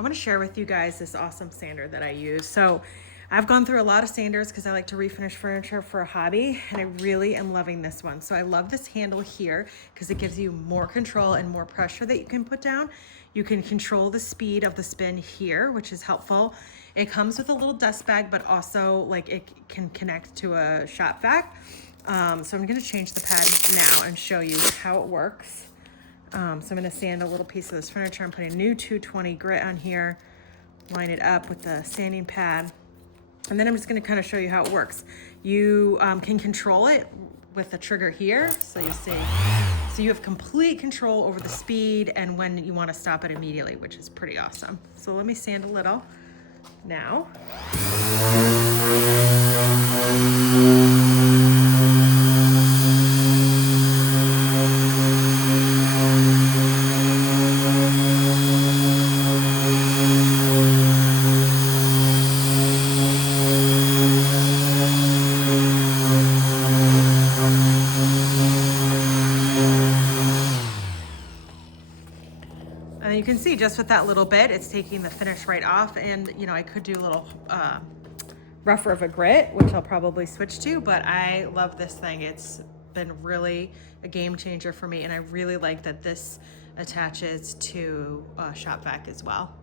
I want to share with you guys this awesome sander that I use. So I've gone through a lot of sanders because I like to refinish furniture for a hobby, and I really am loving this one. So I love this handle here because it gives you more control and more pressure that you can put down. You can control the speed of the spin here, which is helpful. It comes with a little dust bag, but also like it can connect to a shop vac. So I'm gonna change the pad now and show you how it works. So I'm gonna sand a little piece of this furniture. I'm putting a new 220 grit on here, line it up with the sanding pad. And then I'm just gonna kind of show you how it works. You can control it with the trigger here. So you see, so you have complete control over the speed and when you wanna stop it immediately, which is pretty awesome. So let me sand a little now. And you can see just with that little bit, it's taking the finish right off. And you know, I could do a little rougher of a grit, which I'll probably switch to, but I love this thing. It's been really a game changer for me. And I really like that this attaches to shop vac as well.